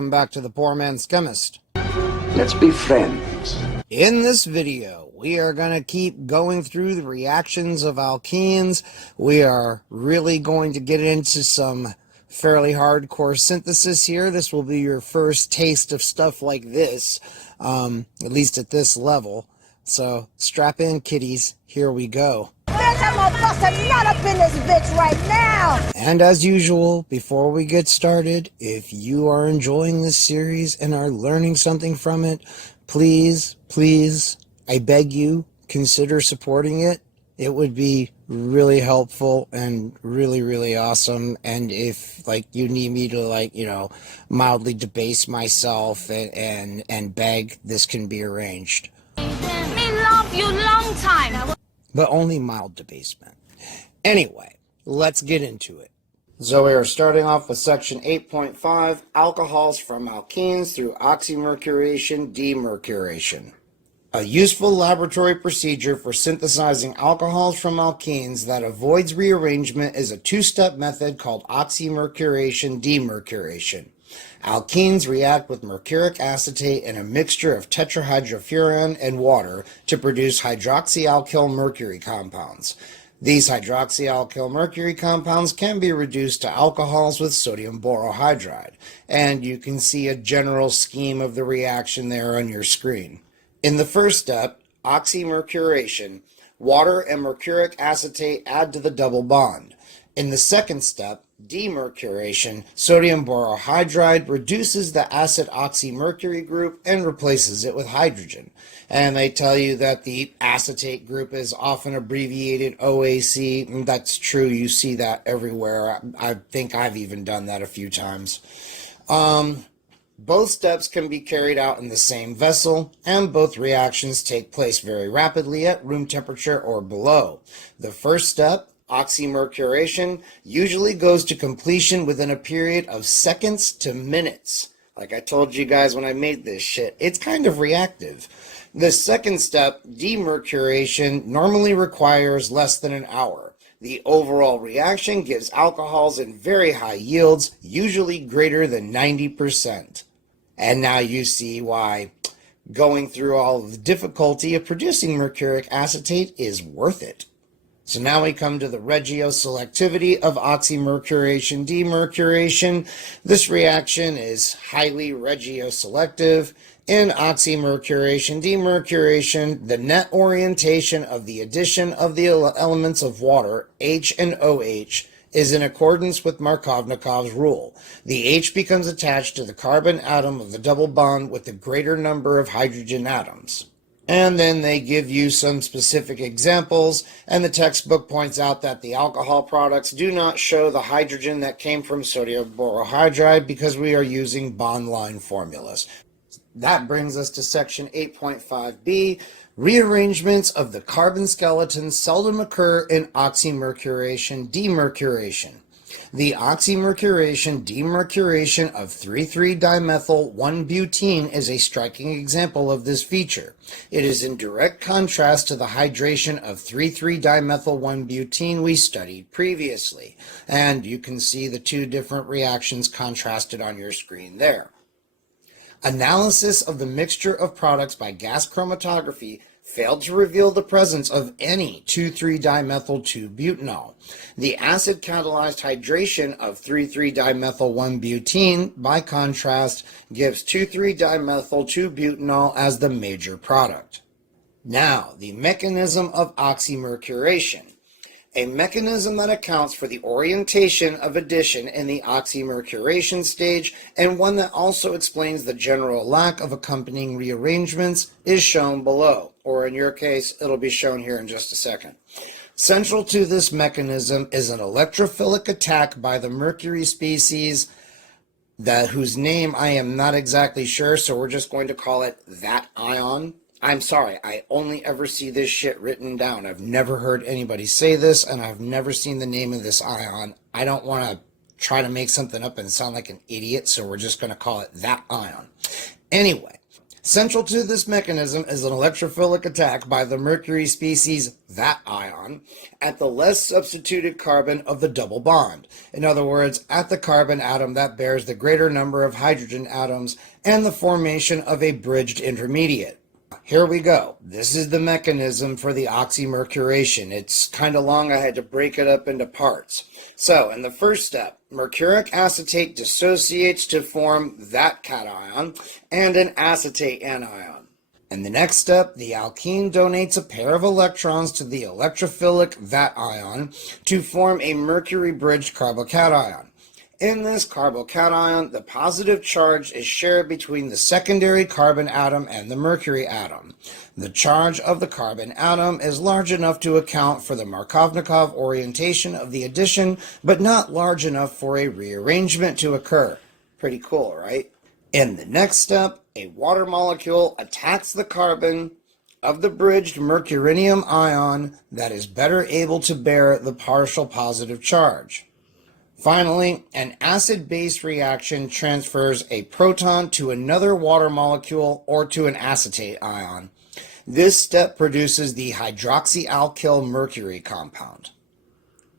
welcome back to the PoorMansChemist. Let's be friends. In this video, we are going to keep going through the reactions of alkenes. We are really going to get into some fairly hardcore synthesis here. This will be your first taste of stuff like this, at least at this level. So strap in, kiddies. Here we go. I'm gonna bust a nut up in this bitch right now! And as usual, before we get started, if you are enjoying this series and are learning something from it, please, I beg you, consider supporting it. It would be really helpful and really awesome. And if you need me to mildly debase myself and beg, this can be arranged. Me love you long time. But only mild debasement. Anyway, let's get into it. So we are starting off with section 8.5, alcohols from alkenes through oxymercuration demercuration. A useful laboratory procedure for synthesizing alcohols from alkenes that avoids rearrangement is a two-step method called oxymercuration demercuration. Alkenes react with mercuric acetate in a mixture of tetrahydrofuran and water to produce hydroxyalkyl mercury compounds. These hydroxyalkyl mercury compounds can be reduced to alcohols with sodium borohydride, and you can see a general scheme of the reaction there on your screen. In the first step, oxymercuration, water and mercuric acetate add to the double bond. In the second step, demercuration, sodium borohydride reduces the acid oxymercury group and replaces it with hydrogen. And they tell you that the acetate group is often abbreviated OAC. And that's true, you see that everywhere. I think I've even done that a few times. Both steps can be carried out in the same vessel, and both reactions take place very rapidly at room temperature or below. The first step, oxymercuration, usually goes to completion within a period of seconds to minutes. Like I told you guys when I made this shit, it's kind of reactive. The second step, demercuration, normally requires less than an hour. The overall reaction gives alcohols in very high yields, usually greater than 90%. And now you see why going through all of the difficulty of producing mercuric acetate is worth it. So now we come to the Regio selectivity of oxymercuration demercuration. This reaction is highly Regio selective. In oxymercuration demercuration, the net orientation of the addition of the elements of water, H and OH, is in accordance with Markovnikov's rule. The H becomes attached to the carbon atom of the double bond with the greater number of hydrogen atoms. And then they give you some specific examples, and the textbook points out that the alcohol products do not show the hydrogen that came from sodium borohydride because we are using bond line formulas. That brings us to section 8.5b. Rearrangements of the carbon skeleton seldom occur in oxymercuration demercuration. The oxymercuration demercuration of 3,3-dimethyl-1-butene is a striking example of this feature. It is in direct contrast to the hydration of 3,3-dimethyl-1-butene we studied previously, and you can see the two different reactions contrasted on your screen there. Analysis of the mixture of products by gas chromatography failed to reveal the presence of any 2,3-dimethyl-2-butanol. The acid-catalyzed hydration of 3,3-dimethyl-1-butene, by contrast, gives 2,3-dimethyl-2-butanol as the major product. Now, the mechanism of oxymercuration. A mechanism that accounts for the orientation of addition in the oxymercuration stage, and one that also explains the general lack of accompanying rearrangements, is shown below, or in your case, it'll be shown here in just a second. Central to this mechanism is an electrophilic attack by the mercury species whose name I am not exactly sure, so we're just going to call it that ion. I'm sorry, I only ever see this shit written down. I've never heard anybody say this, and I've never seen the name of this ion. I don't want to try to make something up and sound like an idiot, so we're just going to call it that ion. Anyway, Central to this mechanism is an electrophilic attack by the mercury species, that ion, at the less substituted carbon of the double bond. In other words, at the carbon atom that bears the greater number of hydrogen atoms and the formation of a bridged intermediate. Here we go. This is the mechanism for the oxymercuration. It's kind of long. I had to break it up into parts. So, in the first step, mercuric acetate dissociates to form that cation and an acetate anion. In the next step, the alkene donates a pair of electrons to the electrophilic that ion to form a mercury-bridged carbocation. In this carbocation, the positive charge is shared between the secondary carbon atom and the mercury atom. The charge of the carbon atom is large enough to account for the Markovnikov orientation of the addition, but not large enough for a rearrangement to occur. Pretty cool, right? In the next step, a water molecule attacks the carbon of the bridged mercurinium ion that is better able to bear the partial positive charge. Finally, an acid-base reaction transfers a proton to another water molecule or to an acetate ion. This step produces the hydroxyalkyl mercury compound.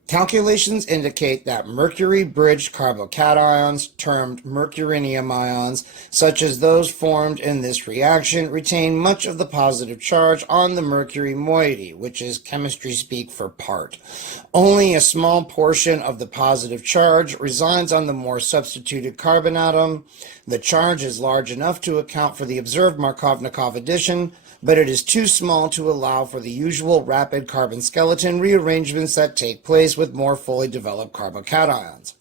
Calculations indicate that mercury-bridged carbocations, termed mercurinium ions, such as those formed in this reaction, retain much of the positive charge on the mercury moiety, which is chemistry speak for part. Only a small portion of the positive charge resides on the more substituted carbon atom. The charge is large enough to account for the observed Markovnikov addition, but it is too small to allow for the usual rapid carbon skeleton rearrangements that take place with more fully developed carbocations.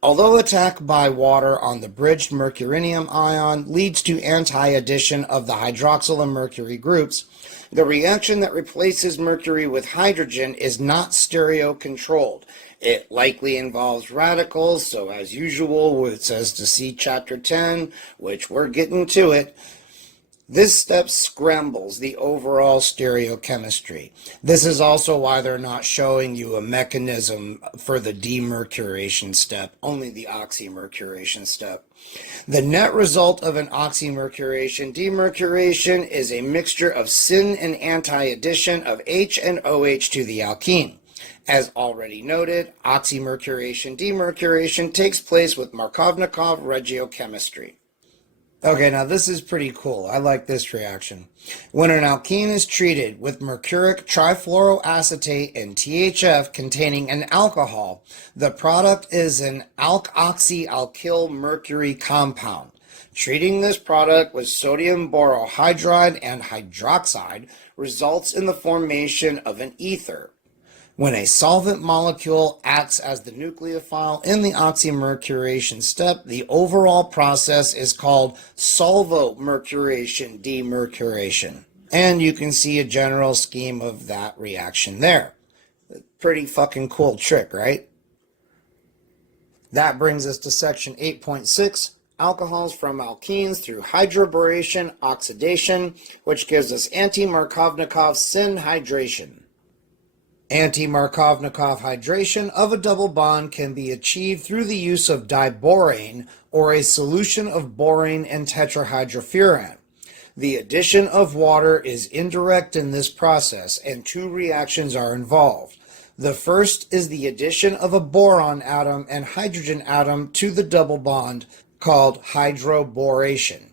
Although attack by water on the bridged mercurinium ion leads to anti-addition of the hydroxyl and mercury groups, the reaction that replaces mercury with hydrogen is not stereo-controlled. It likely involves radicals, so as usual, it says to see Chapter 10, which we're getting to it. This step scrambles the overall stereochemistry. This is also why they're not showing you a mechanism for the demercuration step, only the oxymercuration step. The net result of an oxymercuration demercuration is a mixture of syn and anti-addition of H and OH to the alkene. As already noted, oxymercuration demercuration takes place with Markovnikov regiochemistry. Okay, now this is pretty cool. I like this reaction. When an alkene is treated with mercuric trifluoroacetate and THF containing an alcohol, the product is an alkoxyalkyl mercury compound. Treating this product with sodium borohydride and hydroxide results in the formation of an ether. When a solvent molecule acts as the nucleophile in the oxymercuration step, the overall process is called Solvomercuration Demercuration. And you can see a general scheme of that reaction there. Pretty fucking cool trick, right? That brings us to section 8.6, alcohols from alkenes through hydroboration oxidation, which gives us anti-Markovnikov synhydration. Anti-Markovnikov hydration of a double bond can be achieved through the use of diborane or a solution of borane and tetrahydrofuran. The addition of water is indirect in this process, and two reactions are involved. The first is the addition of a boron atom and hydrogen atom to the double bond, called hydroboration.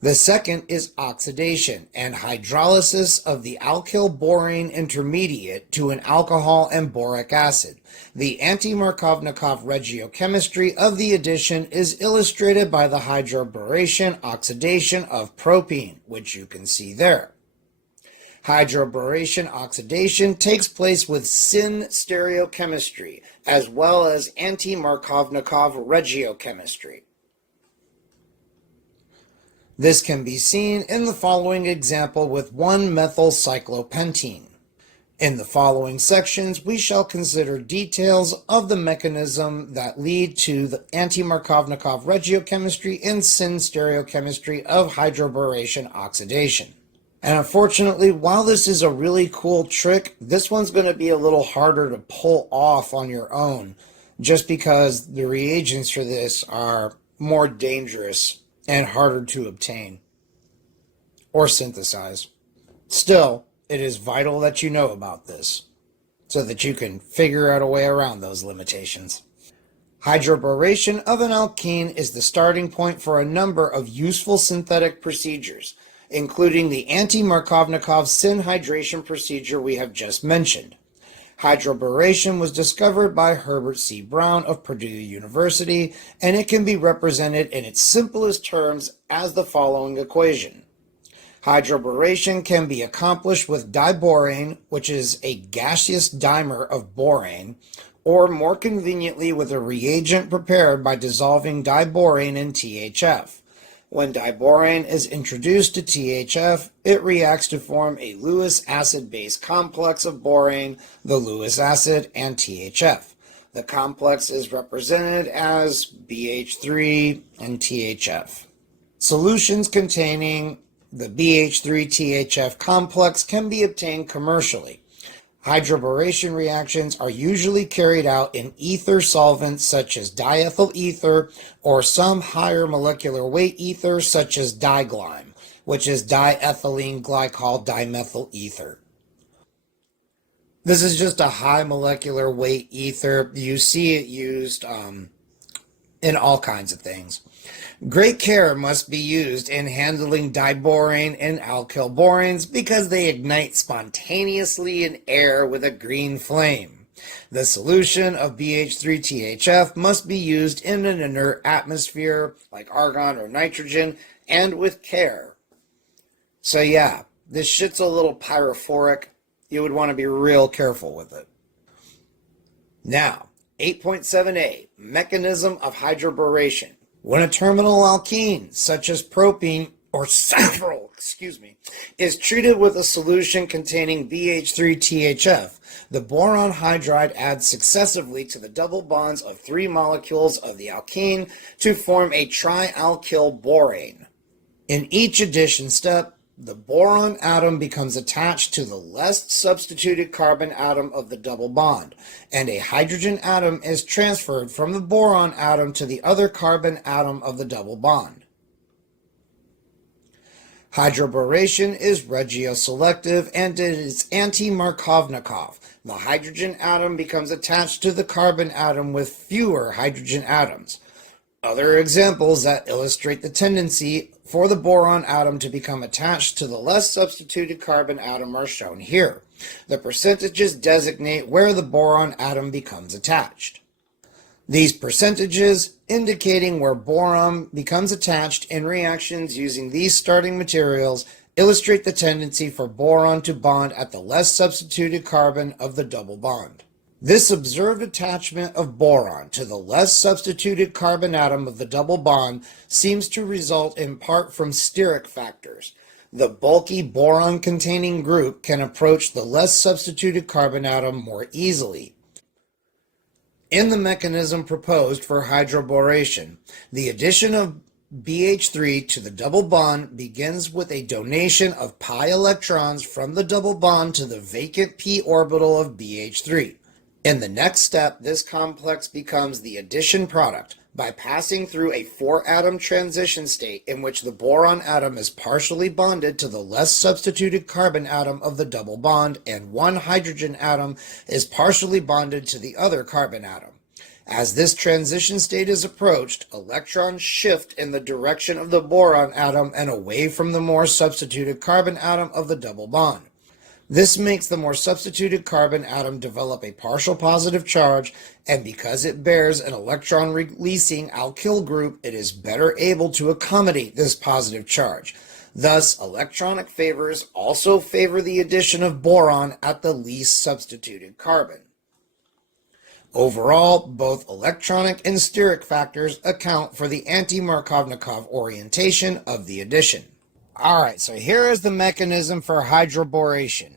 The second is oxidation and hydrolysis of the alkyl borane intermediate to an alcohol and boric acid. The anti-Markovnikov regiochemistry of the addition is illustrated by the hydroboration oxidation of propene, which you can see there. Hydroboration oxidation takes place with syn stereochemistry as well as anti-Markovnikov regiochemistry. This can be seen in the following example with 1-methylcyclopentene. In the following sections, we shall consider details of the mechanism that lead to the anti-Markovnikov regiochemistry and syn stereochemistry of hydroboration oxidation. And unfortunately, while this is a really cool trick, this one's going to be a little harder to pull off on your own, just because the reagents for this are more dangerous and harder to obtain. or synthesize. Still, it is vital that you know about this so that you can figure out a way around those limitations. Hydroboration of an alkene is the starting point for a number of useful synthetic procedures, including the anti-Markovnikov synhydration procedure we have just mentioned. Hydroboration was discovered by Herbert C. Brown of Purdue University, and it can be represented in its simplest terms as the following equation. Hydroboration can be accomplished with diborane, which is a gaseous dimer of borane, or more conveniently with a reagent prepared by dissolving diborane in THF. When diborane is introduced to THF, it reacts to form a Lewis acid-base complex of borane, the Lewis acid, and THF. The complex is represented as BH3 and THF. Solutions containing the BH3-THF complex can be obtained commercially. Hydroboration reactions are usually carried out in ether solvents such as diethyl ether or some higher molecular weight ether such as diglyme, which is diethylene glycol dimethyl ether. This is just a high molecular weight ether. You see it used in all kinds of things. Great care must be used in handling diborane and alkyl boranes because they ignite spontaneously in air with a green flame. The solution of BH3-THF must be used in an inert atmosphere like argon or nitrogen and with care. So yeah, this shit's a little pyrophoric. You would want to be real careful with it. Now, 8.7a, mechanism of hydroboration. When a terminal alkene, such as propene or safrole, is treated with a solution containing BH3-THF, the boron hydride adds successively to the double bonds of 3 molecules of the alkene to form a trialkyl borane. In each addition step, the boron atom becomes attached to the less substituted carbon atom of the double bond, and a hydrogen atom is transferred from the boron atom to the other carbon atom of the double bond. Hydroboration is regioselective and it is anti-Markovnikov. The hydrogen atom becomes attached to the carbon atom with fewer hydrogen atoms. Other examples that illustrate the tendency for the boron atom to become attached to the less substituted carbon atom are shown here. The percentages designate where the boron atom becomes attached. These percentages, indicating where boron becomes attached in reactions using these starting materials, illustrate the tendency for boron to bond at the less substituted carbon of the double bond. This observed attachment of boron to the less substituted carbon atom of the double bond seems to result in part from steric factors. The bulky boron-containing group can approach the less substituted carbon atom more easily. In the mechanism proposed for hydroboration, the addition of BH3 to the double bond begins with a donation of pi electrons from the double bond to the vacant p orbital of BH3. In the next step, this complex becomes the addition product by passing through a 4-atom transition state in which the boron atom is partially bonded to the less substituted carbon atom of the double bond and 1 hydrogen atom is partially bonded to the other carbon atom. As this transition state is approached, electrons shift in the direction of the boron atom and away from the more substituted carbon atom of the double bond. This makes the more substituted carbon atom develop a partial positive charge, and because it bears an electron-releasing alkyl group, it is better able to accommodate this positive charge. Thus, electronic favors also favor the addition of boron at the least substituted carbon. Overall, both electronic and steric factors account for the anti-Markovnikov orientation of the addition. Alright, so here is the mechanism for hydroboration.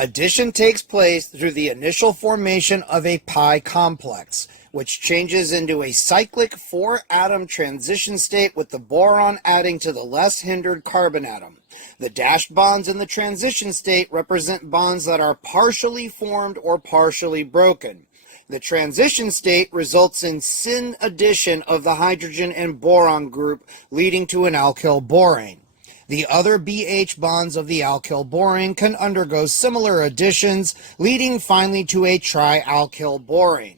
Addition takes place through the initial formation of a pi complex, which changes into a cyclic 4-atom transition state with the boron adding to the less hindered carbon atom. The dashed bonds in the transition state represent bonds that are partially formed or partially broken. The transition state results in syn addition of the hydrogen and boron group, leading to an alkyl borane. The other BH bonds of the alkyl borane can undergo similar additions, leading finally to a trialkyl borane.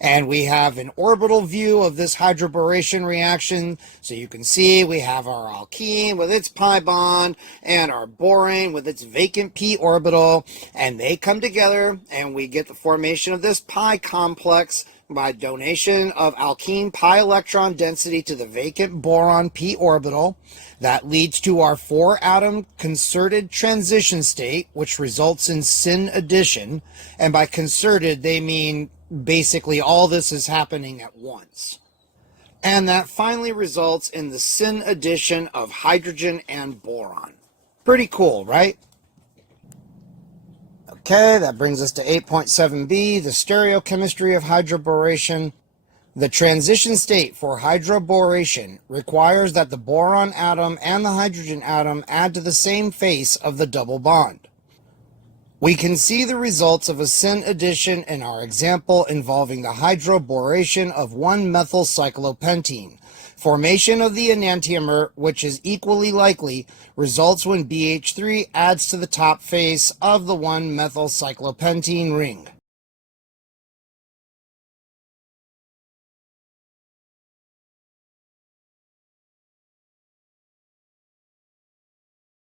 And we have an orbital view of this hydroboration reaction. So you can see we have our alkene with its pi bond and our borane with its vacant p orbital. And they come together and we get the formation of this pi complex by donation of alkene pi electron density to the vacant boron p orbital. That leads to our 4-atom concerted transition state, which results in syn addition. And by concerted, they mean basically all this is happening at once. And that finally results in the syn addition of hydrogen and boron. Pretty cool, right? Okay, that brings us to 8.7b, the stereochemistry of hydroboration. The transition state for hydroboration requires that the boron atom and the hydrogen atom add to the same face of the double bond. We can see the results of a syn addition in our example involving the hydroboration of 1-methylcyclopentene. Formation of the enantiomer, which is equally likely, results when BH3 adds to the top face of the 1-methylcyclopentene ring.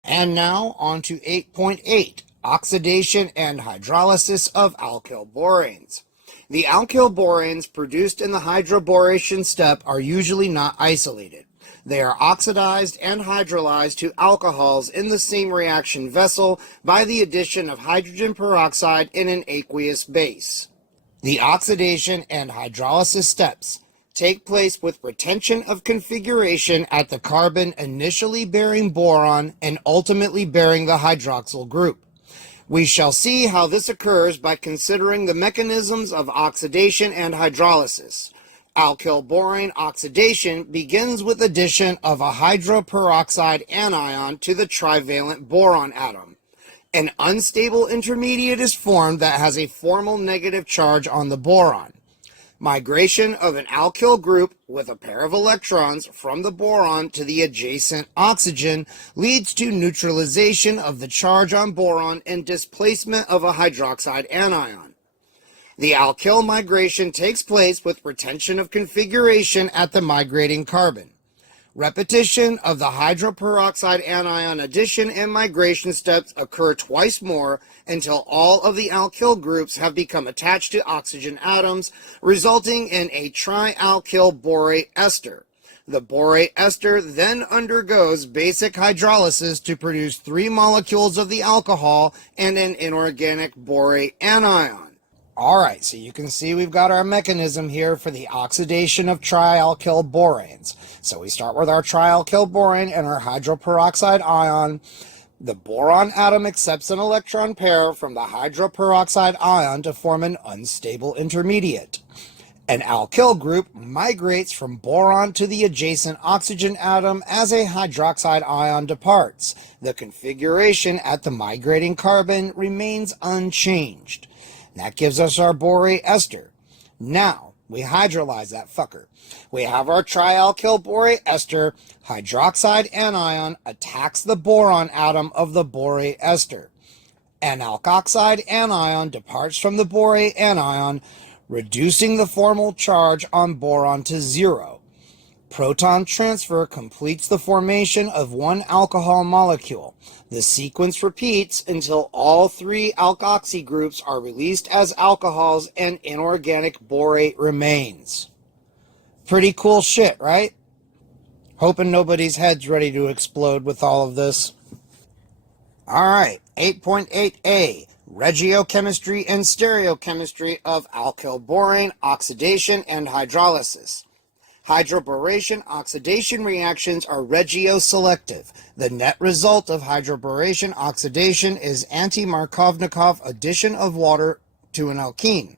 And now on to 8.8. Oxidation and hydrolysis of alkyl boranes. The alkyl boranes produced in the hydroboration step are usually not isolated. They are oxidized and hydrolyzed to alcohols in the same reaction vessel by the addition of hydrogen peroxide in an aqueous base. The oxidation and hydrolysis steps take place with retention of configuration at the carbon initially bearing boron and ultimately bearing the hydroxyl group. We shall see how this occurs by considering the mechanisms of oxidation and hydrolysis. Alkyl borane oxidation begins with addition of a hydroperoxide anion to the trivalent boron atom. An unstable intermediate is formed that has a formal negative charge on the boron. Migration of an alkyl group with a pair of electrons from the boron to the adjacent oxygen leads to neutralization of the charge on boron and displacement of a hydroxide anion. The alkyl migration takes place with retention of configuration at the migrating carbon. Repetition of the hydroperoxide anion addition and migration steps occur twice more until all of the alkyl groups have become attached to oxygen atoms, resulting in a trialkyl borate ester. The borate ester then undergoes basic hydrolysis to produce 3 molecules of the alcohol and an inorganic borate anion. Alright, so you can see we've got our mechanism here for the oxidation of trialkyl boranes. So we start with our trialkyl borane and our hydroperoxide ion. The boron atom accepts an electron pair from the hydroperoxide ion to form an unstable intermediate. An alkyl group migrates from boron to the adjacent oxygen atom as a hydroxide ion departs. The configuration at the migrating carbon remains unchanged. That gives us our borate ester. Now, we hydrolyze that fucker. We have our trialkyl borate ester. Hydroxide anion attacks the boron atom of the borate ester. An alkoxide anion departs from the borate anion, reducing the formal charge on boron to 0. Proton transfer completes the formation of one alcohol molecule. The sequence repeats until all 3 alkoxy groups are released as alcohols and inorganic borate remains. Pretty cool shit, right? Hoping nobody's head's ready to explode with all of this. Alright, 8.8a, Regiochemistry and Stereochemistry of alkyl borane oxidation and hydrolysis. Hydroboration oxidation reactions are regioselective. The net result of hydroboration oxidation is anti-Markovnikov addition of water to an alkene.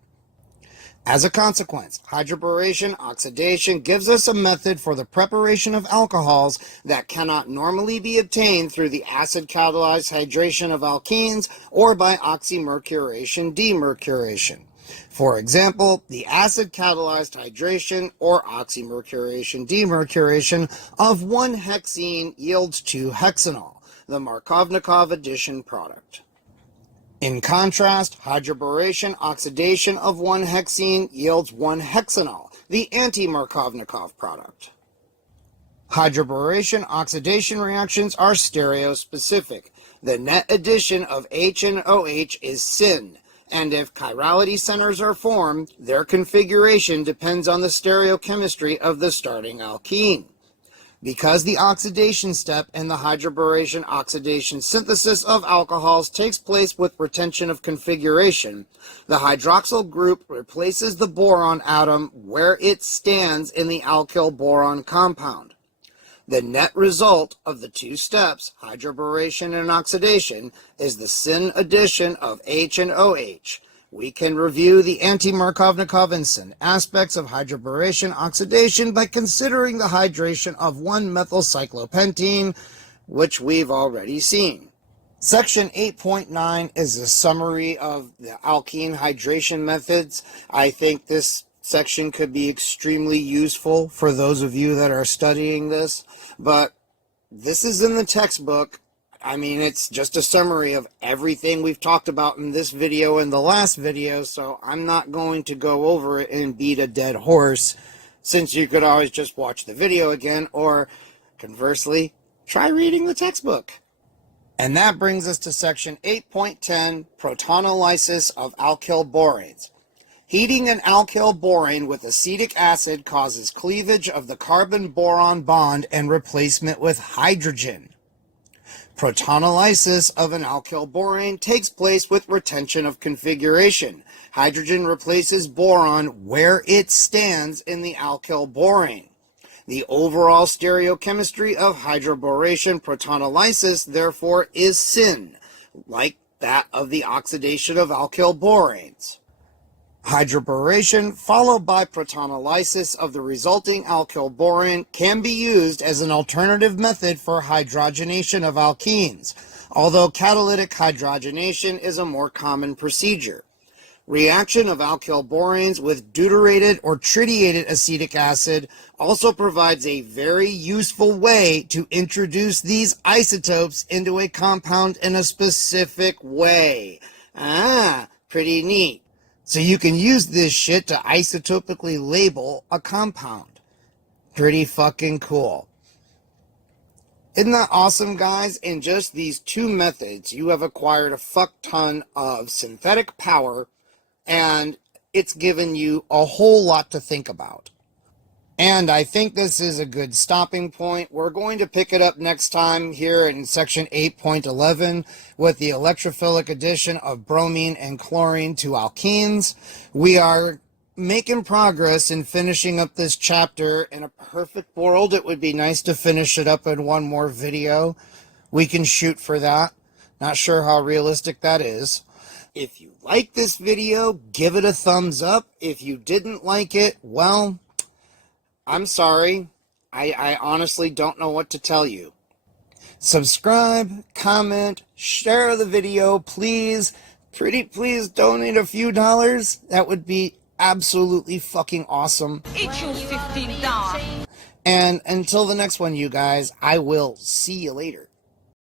As a consequence, hydroboration oxidation gives us a method for the preparation of alcohols that cannot normally be obtained through the acid-catalyzed hydration of alkenes or by oxymercuration demercuration. For example, the acid-catalyzed hydration or oxymercuration demercuration of 1-hexene yields 2-hexanol, the Markovnikov addition product. In contrast, hydroboration oxidation of 1-hexene yields 1-hexanol, the anti-Markovnikov product. Hydroboration oxidation reactions are stereospecific. The net addition of H and OH is syn, and if chirality centers are formed, their configuration depends on the stereochemistry of the starting alkene. Because the oxidation step in the hydroboration oxidation synthesis of alcohols takes place with retention of configuration, the hydroxyl group replaces the boron atom where it stands in the alkyl boron compound. The net result of the two steps, hydroboration and oxidation, is the syn addition of H and OH. We can review the anti-Markovnikov and syn aspects of hydroboration oxidation by considering the hydration of 1-methylcyclopentene, which we've already seen. Section 8.9 is a summary of the alkene hydration methods. I think this section could be extremely useful for those of you that are studying this, but this is in the textbook. I mean, it's just a summary of everything we've talked about in this video and the last video, so I'm not going to go over it and beat a dead horse, since you could always just watch the video again, or conversely, try reading the textbook. And that brings us to section 8.10, Protonolysis of alkyl boranes. Heating an alkyl borane with acetic acid causes cleavage of the carbon-boron bond and replacement with hydrogen. Protonolysis of an alkyl borane takes place with retention of configuration. Hydrogen replaces boron where it stands in the alkyl borane. The overall stereochemistry of hydroboration protonolysis, therefore, is syn, like that of the oxidation of alkyl boranes. Hydroboration followed by protonolysis of the resulting alkyl borane can be used as an alternative method for hydrogenation of alkenes, although catalytic hydrogenation is a more common procedure. Reaction of alkyl boranes with deuterated or tritiated acetic acid also provides a very useful way to introduce these isotopes into a compound in a specific way. Pretty neat. So you can use this shit to isotopically label a compound. Pretty fucking cool. Isn't that awesome, guys? In just these two methods, you have acquired a fuck ton of synthetic power, and it's given you a whole lot to think about. And I think this is a good stopping point. We're going to pick it up next time here in section 8.11 with the electrophilic addition of bromine and chlorine to alkenes. We are making progress in finishing up this chapter. In a perfect world, it would be nice to finish it up in one more video. We can shoot for that. Not sure how realistic that is. If you like this video, give it a thumbs up. If you didn't like it, well, I'm sorry. I honestly don't know what to tell you. Subscribe, comment, share the video, please. Pretty please donate a few dollars. That would be absolutely fucking awesome. Eat you $15. And until the next one, you guys, I will see you later.